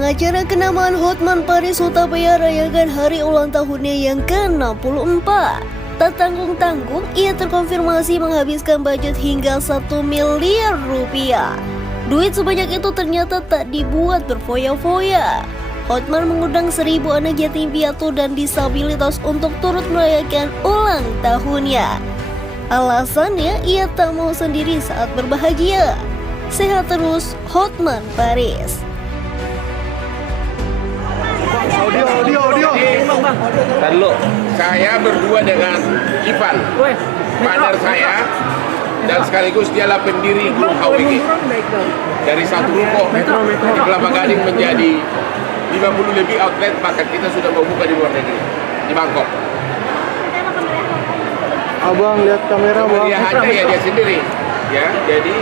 Pengacara kenamaan Hotman Paris Hutapea rayakan hari ulang tahunnya yang ke-64. Tak tanggung-tanggung, ia terkonfirmasi menghabiskan budget hingga 1 miliar rupiah. Duit sebanyak itu ternyata tak dibuat berfoya-foya. Hotman mengundang 1.000 anak yatim piatu dan disabilitas untuk turut merayakan ulang tahunnya. Alasannya, ia tak mau sendiri saat berbahagia. Sehat terus, Hotman Paris. Audio. Lalu saya berdua dengan Ivan, partner saya, dan sekaligus dialah pendiri grup HWG. Dari satu ruko di Kelapa Gading menjadi 50 lebih outlet, bahkan kita sudah membuka di luar negeri, di Bangkok. Abang lihat kamera bang. Dia hanya ya dia sendiri, ya. Jadi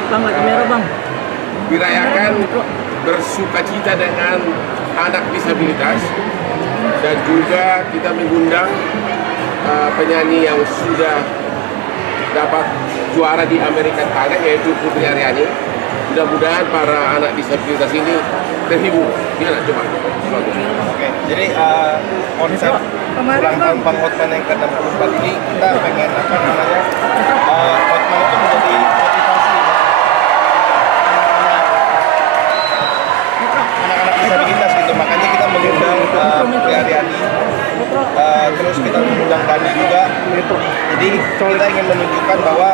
dirayakan bersukacita dengan anak disabilitas, dan juga kita mengundang penyanyi yang sudah dapat juara di American Talent, yaitu Putri Aryani. Mudah-mudahan para anak disabilitas ini terhibur. Gimana coba? Oke, jadi konsep ulang tahun Bang Hotman yang ke-64 ini kita pengen Hotman itu menjadi motivasi anak-anak disabilitas gitu. Makanya kita mengundang Putri Aryani, terus kita mengundang Dani juga. Jadi kita ingin menunjukkan bahwa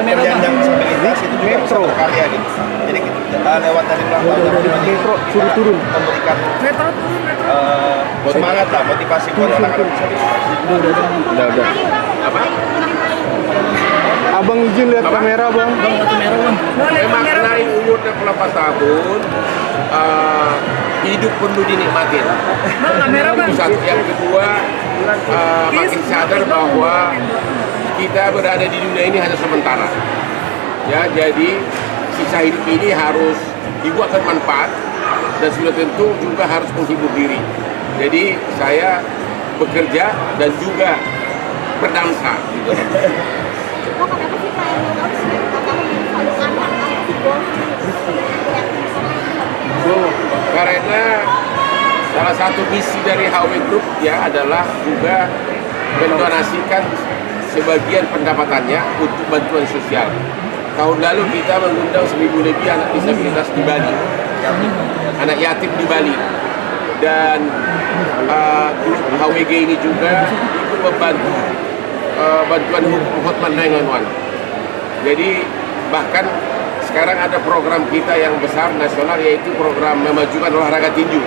penyandang disabilitas itu juga bisa berkarya gitu. Jadi lewat dari ulang tahun ini kita memberikan semangat lah, motivasi buat anak-anak disabilitas. Udah. Apa? Abang izin lihat kamera bang. Memaknai umur 64 tahun, hidup perlu dinikmatin. Itu satu. Yang kedua, makin sadar bahwa kita berada di dunia ini hanya sementara. Ya, jadi sisa hidup ini harus dibuatkan manfaat, dan sudah tentu juga harus menghibur diri. Jadi saya bekerja dan juga berdansa gitu. Karena salah satu misi dari HW Group ya adalah juga mendonasikan sebagian pendapatannya untuk bantuan sosial. Tahun lalu kita mengundang 1.000 lebih anak disabilitas di Bali, anak yatim di Bali, dan grup HWG ini juga ikut membantu bantuan hukum Hotman 911. Jadi bahkan sekarang ada program kita yang besar nasional, yaitu program memajukan olahraga tinju.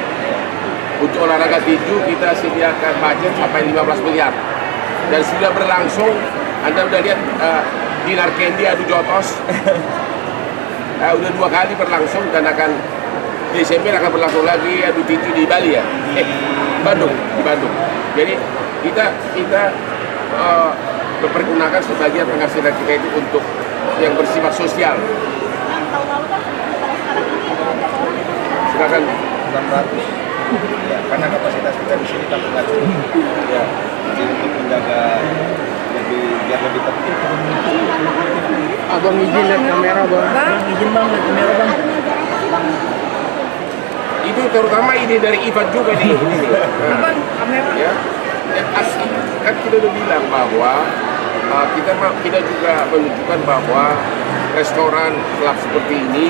Untuk olahraga tinju kita sediakan budget sampai 15 miliar, dan sudah berlangsung. Anda sudah lihat Dinar Kendi adu jotos, udah 2 kali berlangsung, dan akan Desember akan berlangsung lagi adu tinju di Bali ya, di Bandung. Jadi kita mempergunakan sebagian penghasilan kita itu untuk yang bersifat sosial. Silakan. 600 ya, karena kapasitas kita di sini tak cukup ya, jadi untuk menjaga biar lebih tertib. Abang izin lihat kamera bang. Izin bang, lihat kamera bang. Itu terutama ide dari Ivan juga di sini. Bang, kamera. Ya, asli kan kita udah bilang bahwa kita juga menunjukkan bahwa restoran, klub seperti ini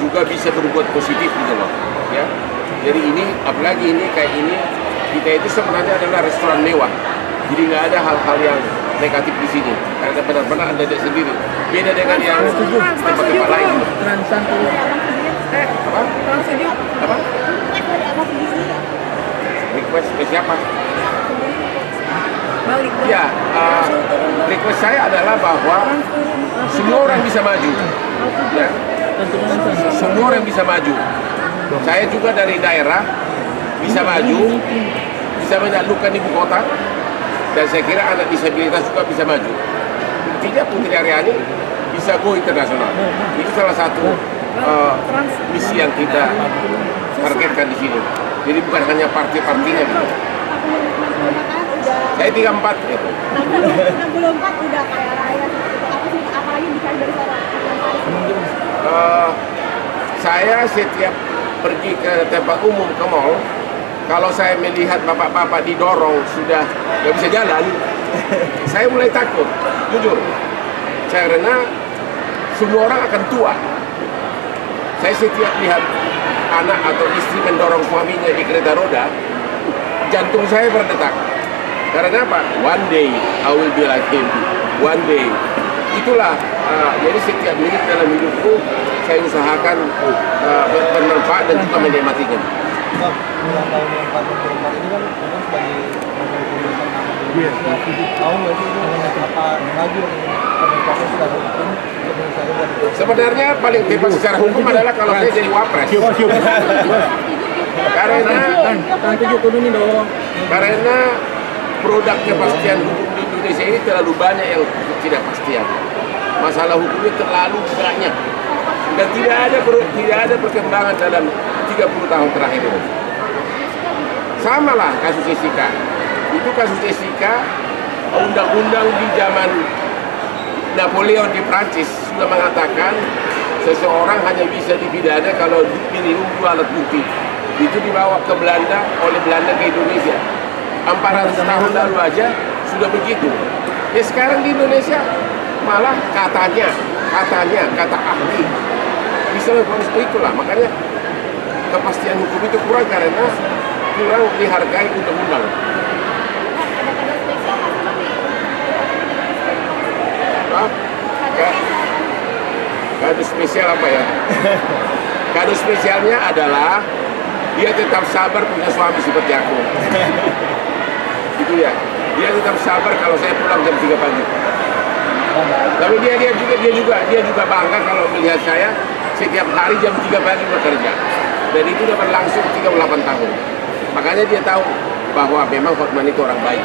juga bisa berbuat positif gitu loh. Ya, jadi ini apalagi ini kayak ini, kita itu sebenarnya adalah restoran mewah. Jadi nggak ada hal-hal yang negatif di sini, karena benar-benar Anda lihat sendiri. Beda dengan yang tempat-tempat lain. Apa? Request ke siapa? Ya, request saya adalah bahwa semua orang bisa maju. Ya. Semua orang bisa maju. Saya juga dari daerah bisa maju, bisa menaklukkan ibu kota, dan saya kira anak disabilitas juga bisa maju. Tidak, Putri Aryani bisa go internasional. Itu salah satu misi yang kita targetkan di sini. Jadi bukan hanya parti-partinya gitu. Saya 34 gitu. 64 udah kaya raya gitu. Apa sih, apalagi bisa dari sana? Saya setiap pergi ke tempat umum, ke mall, kalau saya melihat bapak-bapak didorong sudah nggak bisa jalan, saya mulai takut, jujur. Karena semua orang akan tua. Saya setiap lihat anak atau istri mendorong suaminya di kereta roda, jantung saya berdetak. Karena apa? One day I will be like him. One day. Itulah. Jadi setiap menit dalam hidupku saya usahakan bermanfaat dan juga menikmatinya. Bang, ulang tahun yang ke-44 ini kan memang sebagai tahu nggak sih itu apa lagi yang dilakukan secara hukum untuk menyelesaikan? Sebenarnya paling tepat secara hukum adalah kalau saya jadi wapres. Karena produk kepastian hukum di Indonesia ini terlalu banyak yang tidak pastian. Masalah hukumnya terlalu banyak dan tidak ada perkembangan dalam 30 tahun terakhir ini. Sama lah kasus Jessica. Itu kasus Jessica, undang-undang di zaman Napoleon di Prancis sudah mengatakan seseorang hanya bisa dipidana kalau minimum 2 alat bukti. Itu dibawa ke Belanda oleh Belanda ke Indonesia. 400 tahun lalu aja sudah begitu. Ya sekarang di Indonesia malah kata ahli bisa melakukan seperti itulah. Makanya kepastian hukum itu kurang karena kurang dihargai undang-undang. Kado spesial apa ya? Kado spesialnya adalah dia tetap sabar punya suami seperti aku. Itu ya. Dia tetap sabar kalau saya pulang jam 3 pagi. Tapi dia juga bangga kalau melihat saya setiap hari jam 3 pagi bekerja. Dan itu sudah berlangsung 38 tahun. Makanya dia tahu bahwa memang Hotman itu orang baik.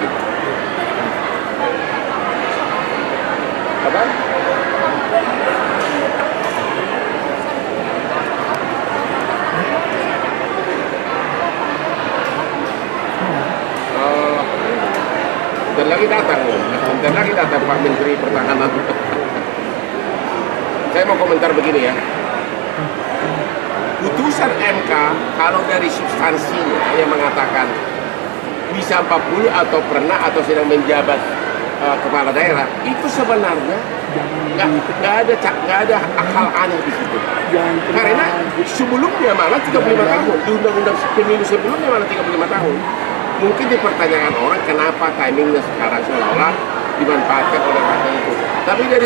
Apa? Bentar lagi datang Pak Menteri Pertahanan. Saya mau komentar begini ya. Putusan MK kalau dari substansinya yang mengatakan bisa 40 atau pernah atau sedang menjabat kepala daerah, itu sebenarnya nggak ada akal aneh di situ. Karena sebelumnya malah 35 tahun di undang-undang pemilu sebelumnya malah 35 tahun. Mungkin dipertanyakan orang kenapa timingnya sekarang seolah-olah dimanfaatkan oleh rakyat itu. Tapi dari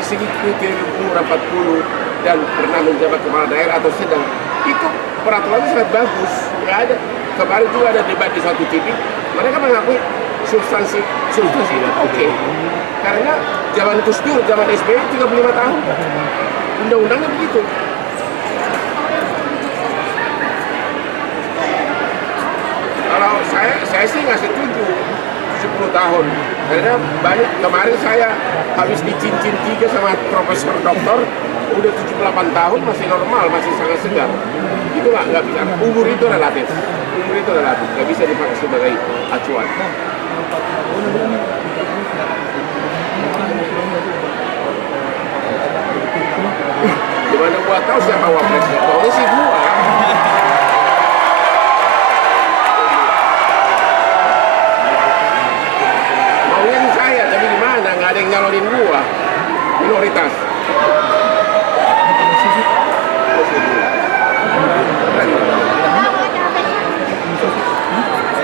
segi kriteria umur 40 dan pernah menjabat kepala daerah atau sedang, itu peraturannya sangat bagus. Nggak ada. Kemarin juga ada debat di satu TV, mereka mengakui substansi itu oke. Karena zaman Gus Dur, zaman SBY 35 tahun. Undang-undangnya begitu. Kalau saya sih nggak setuju 10 tahun. Karena banyak, kemarin saya habis dicincin 3 sama profesor doktor, udah 78 tahun masih normal, masih sangat segar. Itu nggak bisa. Umur itu relatif, nggak bisa dipakai sebagai acuan. Gimana gua tahu siapa wapresnya? Pokoknya sih gua. Nggak ada yang nyalonin gua, minoritas.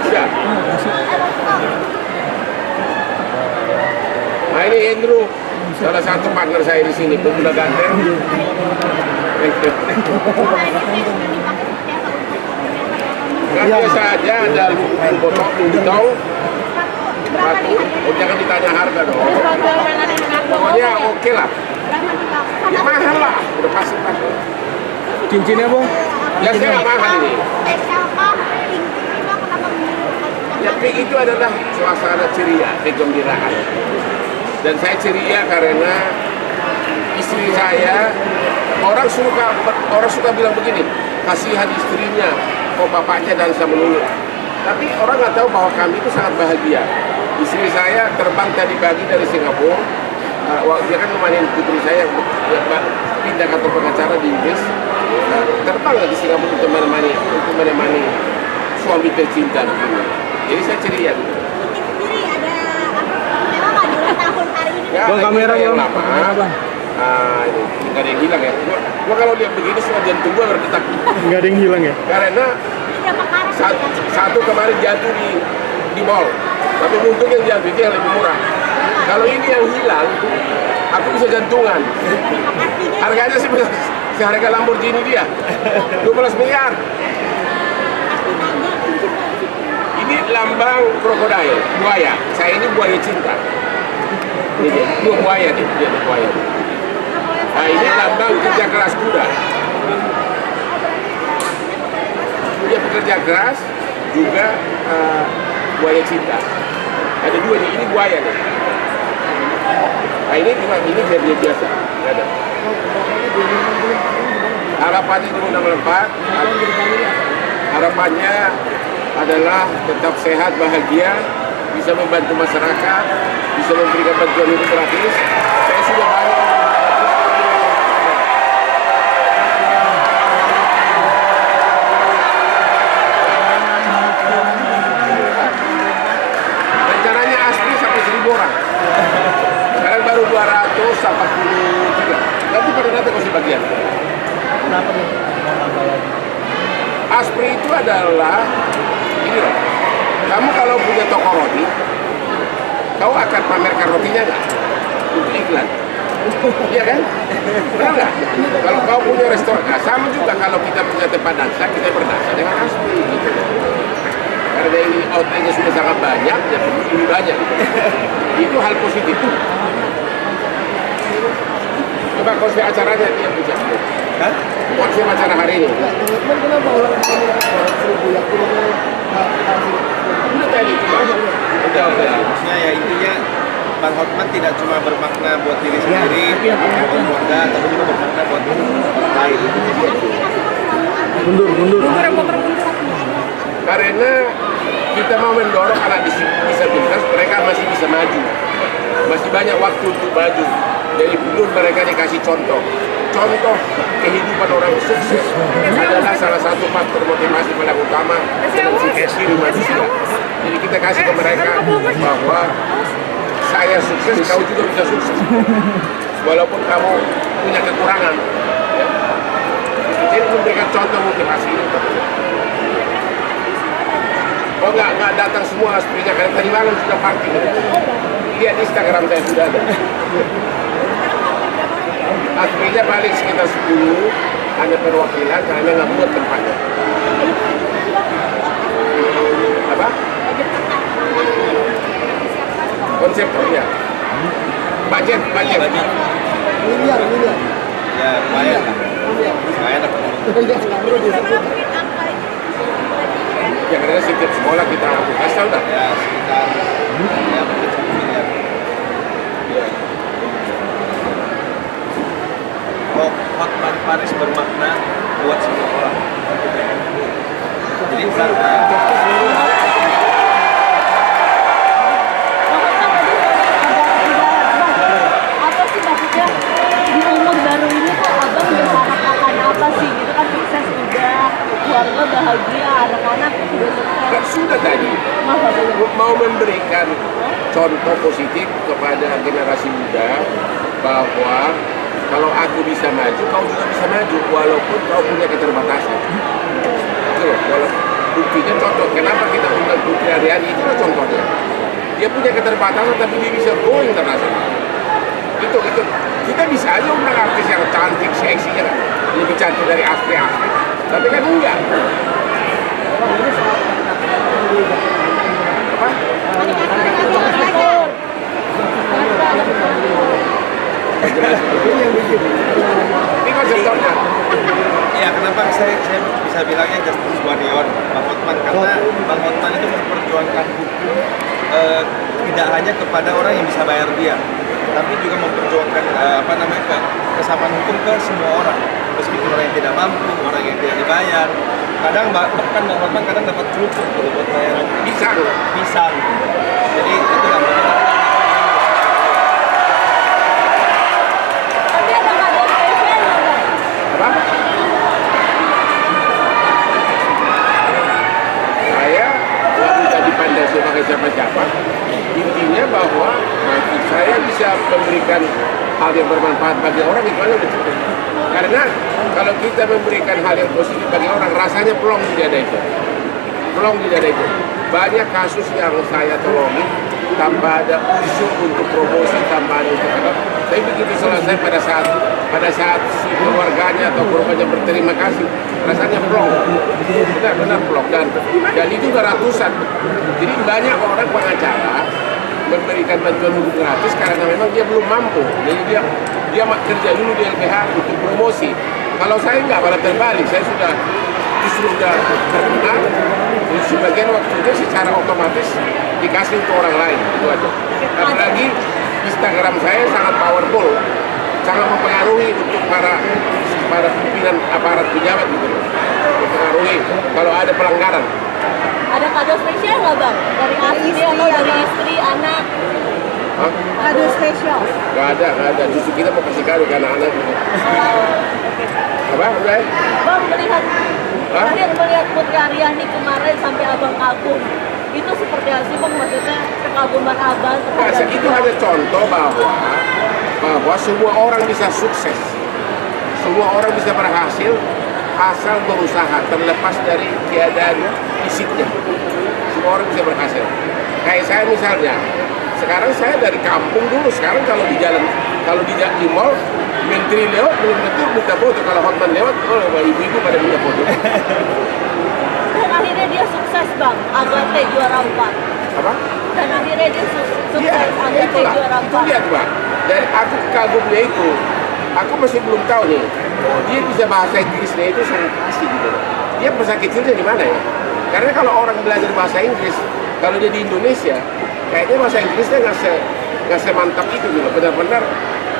Sudah. Nah ini Andrew, salah satu partner saya di sini, pemuda ganteng. Kan biasa aja ada botol, bintau. Jangan ditanya harga dong. Pokoknya oke lah. Ya mahal lah, udah pasti. Cincinnya Bung? Ya saya nggak mahal ini. Ya pink itu adalah suasana ceria, kegembiraan. Dan saya ceria karena istri saya, orang suka bilang begini, kasihan istrinya, kok bapaknya dansa melulu. Tapi orang nggak tahu bahwa kami itu sangat bahagia. Istri saya terbang tadi pagi dari Singapura. Dia kan memanen putri saya pindah kantor pengacara di Inggris. terbang ke Singapura untuk menemani suami tercinta begini. Jadi saya ceria. Mungkin sendiri ada apa? Memang nggak di ulang tahun hari ini. Ya, Bang, kamera yang Bang. lama. Bang. Ini nggak ada yang hilang ya. Gua kalau lihat begini semua jantung gua berdetak. Nggak ada yang hilang ya? Karena Ini berapa karat? satu kemarin jatuh di mall. Tapi untung yang jatuh itu yang lebih murah. Kalau ini yang hilang, aku bisa jantungan. Harganya sih seharga Lamborghini dia, 12 miliar. Ini lambang krokodil, buaya. Saya ini buaya cinta. Ini dia, dua buaya nih, dia ada buaya. Nah ini lambang kerja keras kuda. Dia pekerja keras, juga buaya cinta. Ada dua nih, ini buaya nih. Nah ini cuma ini biar biasa, nggak ada. Harapannya di Undang 4, harapannya adalah tetap sehat, bahagia, bisa membantu masyarakat, bisa memberikan bantuan hidup gratis. Saya sudah banyak. Rencananya asli sampai 1.000 orang. Sekarang baru 243. Nanti pada nanti kasih bagian. Kenapa nih? Mau nambah lagi? Aspri itu adalah ini loh. Kamu kalau punya toko roti, kau akan pamerkan rotinya nggak? Untuk iklan. Iya kan? Benar nggak? Kalau kau punya restoran, nah, sama juga kalau kita punya tempat dansa, kita berdansa dengan Aspri gitu. Karena ini outletnya sudah sangat banyak, ya perlu lebih banyak. Itu hal positif. Coba konsep acaranya dia punya. Hah? Konsep acara hari ini. Teman-teman kenapa ulang tahun 1.000 ya? Udah tadi cuma. Udah. Maksudnya ya intinya Bang Hotman tidak cuma bermakna buat diri sendiri, buat keluarga, tapi juga bermakna buat orang lain. Mundur. Karena kita mau mendorong anak disabilitas, mereka masih bisa maju. Masih banyak waktu untuk maju. Jadi belum mereka dikasih contoh. Contoh kehidupan orang sukses adalah salah satu faktor motivasi paling utama dalam diri manusia. Jadi kita kasih ke mereka bahwa saya sukses, kau juga bisa sukses. Walaupun kamu punya kekurangan. Ya. Jadi memberikan contoh motivasi itu. Oh nggak datang semua Asprinya, karena tadi malam sudah party. Lihat Instagram saya sudah ada. Asprinya paling sekitar 10, ada perwakilan karena nggak buat tempatnya. Apa? Konseptornya. Budget. Miliar. Ya lumayan lah. Lumayan lah. Ya karena setiap sekolah kita kasih tahu dah. Ya sekitar ya mungkin 1 miliar. Oh, Hotman Paris bermakna buat semua orang. Jadi Apa sih maksudnya di umur baru ini tuh abang berharap akan apa sih? Gitu kan sukses udah, keluarga bahagia, anak-anak sudah sukses. Kan sudah tadi mau memberikan contoh positif kepada generasi muda bahwa kalau aku bisa maju, kau juga bisa maju walaupun kau punya keterbatasan. Itu loh, walaupun buktinya contoh. Kenapa kita undang Putri Aryani? Itu loh contohnya. Dia punya keterbatasan tapi dia bisa go internasional. Itu kita bisa aja undang artis yang cantik, seksi, yang lebih cantik dari Aspri. Tapi kan enggak. Apa? Ini konseptornya. ya kenapa saya bisa bilangnya justice warrior Bang Hotman, karena Bang Hotman itu memperjuangkan hukum tidak hanya kepada orang yang bisa bayar dia, tapi juga memperjuangkan kesamaan hukum ke semua orang, meskipun orang yang tidak mampu, orang yang tidak dibayar. Kadang bahkan Bang Hotman kadang dapat kerupuk gitu buat bayar pisang. Jadi itu lah. Apa? hal yang bermanfaat bagi orang itu aja udah cukup. Karena kalau kita memberikan hal yang positif bagi orang, rasanya plong di dada itu. Plong di dada itu. Banyak kasus yang saya tolongi tanpa ada unsur untuk promosi, tanpa ada untuk apa. Tapi begitu selesai pada saat si keluarganya atau korbannya berterima kasih, rasanya plong, benar-benar plong dan itu ratusan. Jadi banyak orang pengacara memberikan bantuan hukum gratis karena memang dia belum mampu. Jadi dia kerja dulu di LBH untuk promosi. Kalau saya nggak, malah terbalik, saya justru sudah terkenal. Sebagian waktu itu secara otomatis dikasih untuk orang lain, itu aja. Apalagi Instagram saya sangat powerful, sangat mempengaruhi untuk para pimpinan aparat pejabat gitu, mempengaruhi kalau ada pelanggaran. Ada kado spesial nggak bang? Dari istri atau dari istri, anak? Hah? Kado spesial? Nggak ada. Justru kita mau kasih kado ke anak-anak. Apa? Udah? Bang melihat Putri Aryani kemarin sampai abang kagum. Itu seperti apa sih bang? Maksudnya kekaguman abang terhadap Itu ada contoh bahwa semua orang bisa sukses, semua orang bisa berhasil asal berusaha, terlepas dari keadaan fisiknya. Semua orang bisa berhasil. Kayak saya misalnya, sekarang saya dari kampung dulu, sekarang kalau di jalan, kalau di mall, menteri lewat belum tentu minta foto. Kalau Hotman lewat, ibu-ibu pada minta foto. Dan akhirnya dia sukses bang, Agate juara 4. Apa? Dan akhirnya dia sukses, Agate itulah. juara 4. Itu lihat Pak, dari aku kagumnya itu, aku masih belum tahu nih, dia bisa bahasa Inggrisnya itu sangat pasti gitu. Dia bahasa kecilnya di mana ya? Karena kalau orang belajar bahasa Inggris, kalau dia di Indonesia, kayaknya bahasa Inggrisnya nggak semantap itu gitu, benar-benar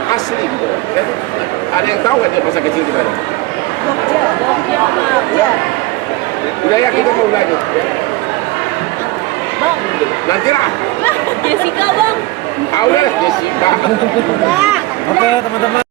asli gitu. Jadi, ada yang tahu nggak dia bahasa kecil di mana? Jogja. Udah ya, kita mau lanjut. Bang, Nanti lah. Jessica bang. Udah Jessica. Udah. Oke teman-teman.